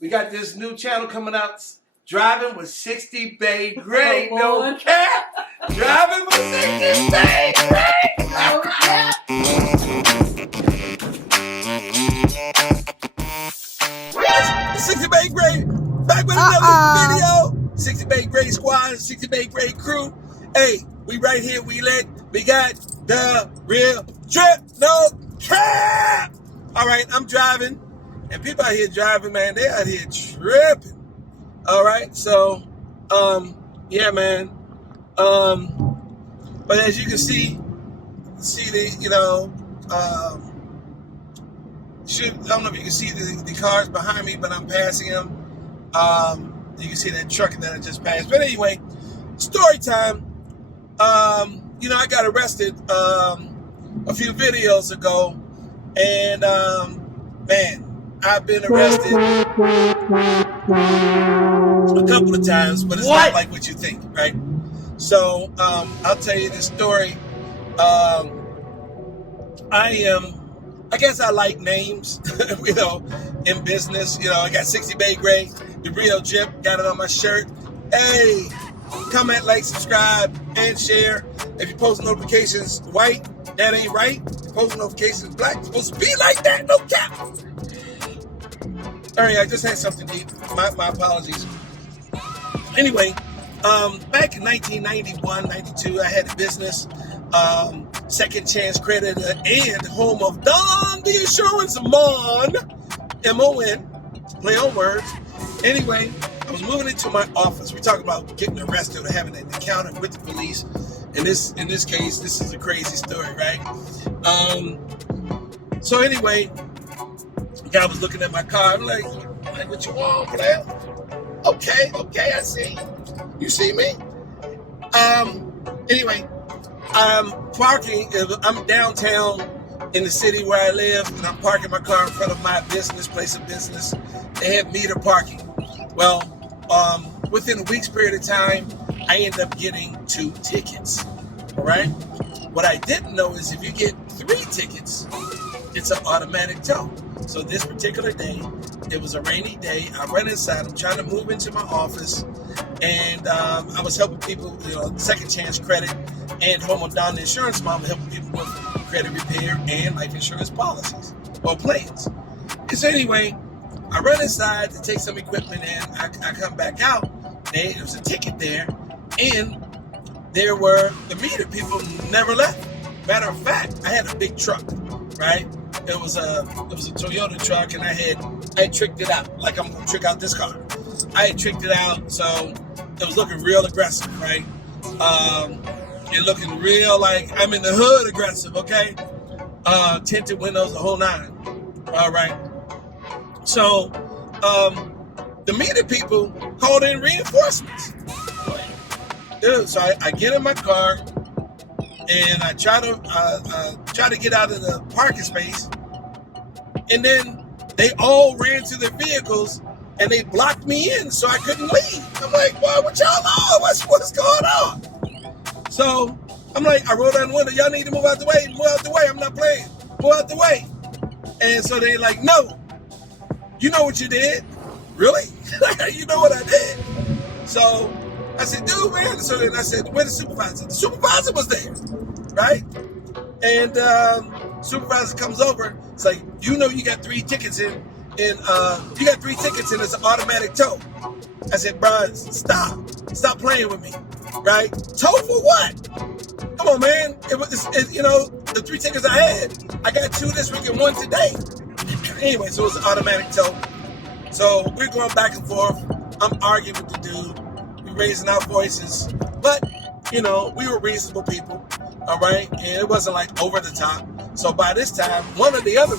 We got this new channel coming out, Driving with 60BaeGrey. Oh, no cap. Driving with 60BaeGrey. No cap. 60BaeGrey. Back with another video. 60BaeGrey squad, 60BaeGrey crew. Hey, we right here. We got the real trip. No cap. All right, I'm driving. And people out here driving, man, they out here tripping. All right, so, yeah, man. But as you can see the, I don't know if you can see the cars behind me, but I'm passing them. You can see that truck that I just passed. But anyway, story time. I got arrested a few videos ago, and man, I've been arrested a couple of times, but it's not like what you think, right? So I'll tell you this story. I guess I like names, in business. I got 60BaeGrey, the real Jip, got it on my shirt. Hey, comment, like, subscribe, and share. If you post notifications white, that ain't right. If you post notifications black, it's supposed to be like that, no cap. All right, I just had something to eat. My apologies. Anyway, back in 1991, 92, I had a business, Second Chance Credit, and home of Don the Insurance Mon, M-O-N, play on words. Anyway, I was moving into my office. We're talking about getting arrested or having an encounter with the police. In this case, this is a crazy story, right? So anyway, the guy was looking at my car. I'm like, what you want, player? Okay, I see. You see me? Anyway, I'm parking. I'm downtown in the city where I live, and I'm parking my car in front of my place of business. They have meter parking. Well, within a week's period of time, I ended up getting 2 tickets. All right. What I didn't know is if you get 3 tickets, it's an automatic tow. So this particular day, it was a rainy day. I run inside. I'm trying to move into my office, and I was helping people, Second Chance Credit and Home of Don the Insurance Mom, helping people with credit repair and life insurance policies or plans. And so anyway, I run inside to take some equipment in. I come back out. There was a ticket there, and there were the meter people never left. Matter of fact, I had a big truck, right? It was a Toyota truck, and I had tricked it out like I'm gonna trick out this car. I had tricked it out, so it was looking real aggressive, right? It looking real like I'm in the hood aggressive, okay? Tinted windows, the whole 9. All right. So the meter people called in reinforcements. Dude, so I get in my car and I try to get out of the parking space, and then they all ran to their vehicles and they blocked me in, so I couldn't leave. I'm like, "Boy, what y'all on? What's going on?" So I'm like, I rolled down the window. "Y'all need to move out the way. Move out the way. I'm not playing. Move out the way." And so they like, "No, you know what you did." "Really?" "You know what I did." So I said, "Dude, man." So then I said, "Where's the supervisor?" The supervisor was there, right? And supervisor comes over. It's like, "You got 3 tickets in, and you got 3 tickets and it's an automatic tow." I said, "Bro, stop playing with me, right? Tow for what? Come on, man. The 3 tickets I had, I got 2 this week and 1 today." Anyway, so it was an automatic tow. So we're going back and forth. I'm arguing with the dude. We're raising our voices, but we were reasonable people, all right, and it wasn't like over the top. So by this time, one of the other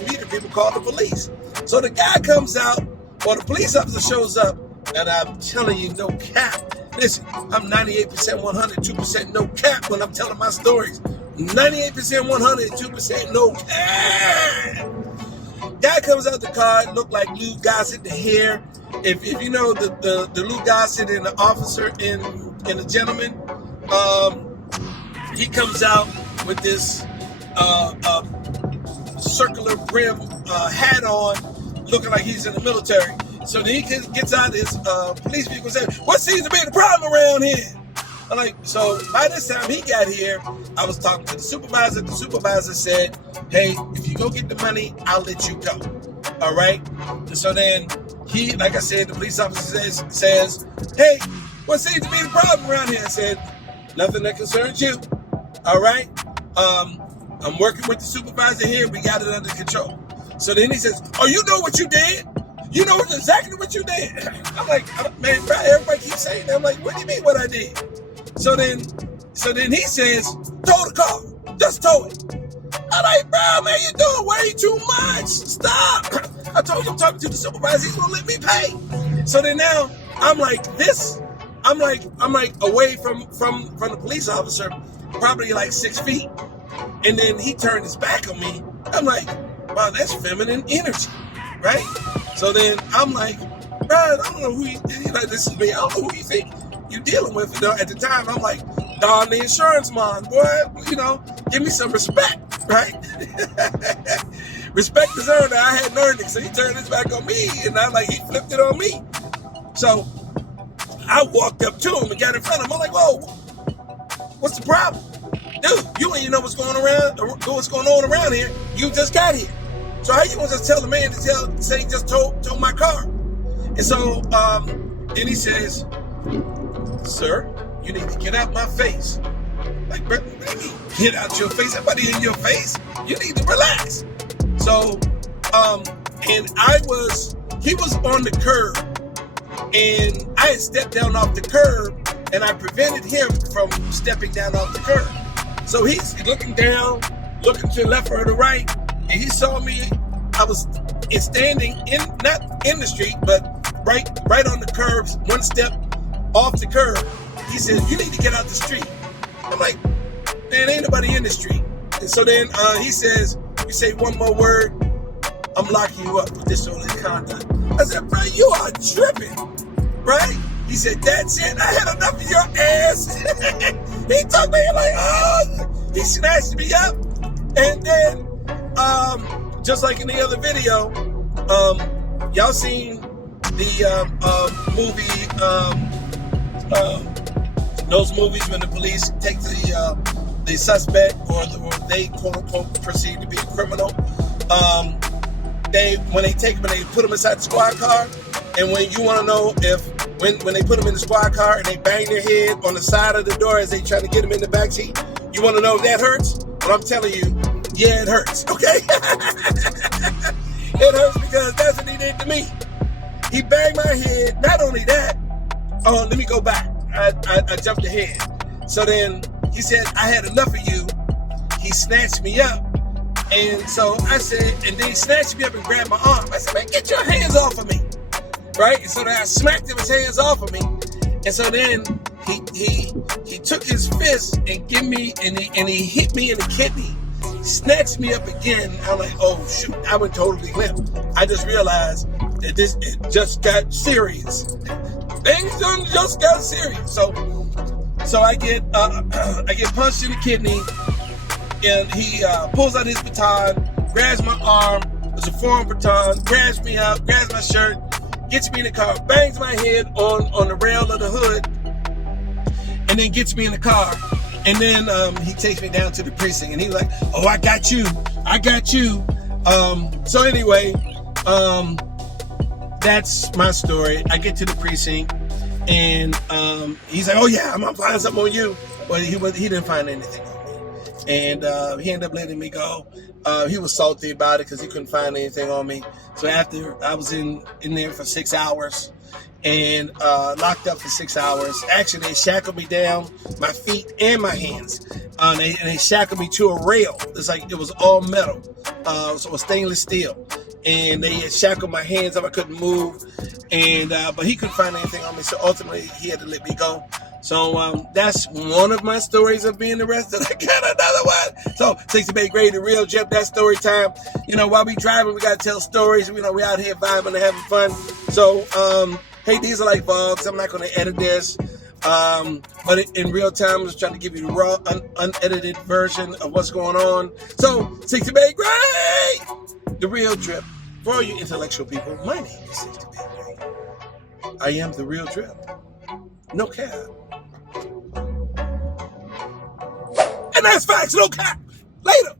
meter people called the police. So the guy comes out, or the police officer shows up, and I'm telling you, no cap. Listen, I'm 98% 100, 2% no cap when I'm telling my stories. 98% 100, 2% no cap. Guy comes out the car, looked like Lou Gossett, the hair. If you know the Lou Gossett and the officer and the gentleman, he comes out with this circular brim hat on, looking like he's in the military. So then he gets out of his police vehicle and says, what seems to be the problem around here? I'm like, so by this time he got here, I was talking to the supervisor. The supervisor said, hey, if you go get the money, I'll let you go. All right? And so then he, like I said, the police officer says, hey, what seems to be the problem around here? I said, nothing that concerns you. All right? I'm working with the supervisor here. We got it under control. So then he says, oh, you know what you did? You know exactly what you did. I'm like, man, bro, everybody keeps saying that. I'm like, what do you mean what I did? So then he says, tow the car. Just tow it. I'm like, bro, man, you're doing way too much. Stop. I told you I'm talking to the supervisor. He's gonna let me pay. So then now I'm like this. I'm like away from the police officer, probably like 6 feet. And then he turned his back on me. I'm like, wow, that's feminine energy, right? So then I'm like, bro, I don't know who this is me. I don't know who you think you dealing with. At the time, I'm like, darn the insurance man, boy, give me some respect, right? Respect is earned. I hadn't earned it. So he turned his back on me, and he flipped it on me. So I walked up to him and got in front of him. I'm like, whoa, what's the problem? Dude, you don't even know what's going on around here. You just got here. So how you gonna just tell the man to say just tow my car? And so then he says, sir, you need to get out my face. Like, bro, baby, get out your face. Everybody in your face. You need to relax. So, and he was on the curb, and I had stepped down off the curb, and I prevented him from stepping down off the curb. So he's looking down, looking to the left or the right, and he saw me. I was standing not in the street, but right on the curbs, one step off the curb. He says, you need to get out the street. I'm like, man, ain't nobody in the street. And so then he says, you say one more word, I'm locking you up with disorderly conduct. I said, bro, you are tripping, right? He said, that's it. I had enough of your ass. He took me like, oh, he snatched me up. And then, just like in the other video, y'all seen the movie, those movies when the police take the suspect or they quote unquote perceive to be a criminal. When they take him and they put him inside the squad car, and when you want to know if when they put him in the squad car and they bang their head on the side of the door as they try to get him in the back seat, you want to know if that hurts? Well, I'm telling you, yeah, it hurts. Okay, it hurts because that's what he did to me. He banged my head. Not only that, let me go back. I jumped ahead. So then he said, I had enough of you. He snatched me up. And so I said, and then he snatched me up and grabbed my arm. I said, man, get your hands off of me. Right? And so then I smacked his hands off of me. And so then he took his fist and he hit me in the kidney. Snatched me up again. I'm like, oh shoot, I went totally limp. I just realized that it just got serious. Things just got serious. So I get punched in the kidney, and he pulls out his baton, grabs my arm. It's a forearm baton, grabs me up, grabs my shirt, gets me in the car, bangs my head on the rail of the hood, and then gets me in the car. And then he takes me down to the precinct, and he's like, oh, I got you. So anyway, that's my story. I get to the precinct, and he's like, oh yeah, I'm gonna find something on you. But he didn't find anything on me. And he ended up letting me go. He was salty about it because he couldn't find anything on me. So after I was in there for 6 hours, and locked up for 6 hours. Actually, they shackled me down, my feet and my hands. They shackled me to a rail. It's like it was all metal, so it was stainless steel. And they had shackled my hands up. I couldn't move, and but he couldn't find anything on me. So ultimately, he had to let me go. So that's one of my stories of being arrested. I got another one. So 60BaeGrey, the real Jeff. That story time. While we driving, we gotta tell stories. We out here vibing and having fun. So hey, these are like vlogs. I'm not going to edit this. But in real time, I'm just trying to give you the raw, unedited version of what's going on. So, 60BaeGrey, the real drip. For all you intellectual people, my name is 60BaeGrey. I am the real drip. No cap. And that's facts, no cap. Later.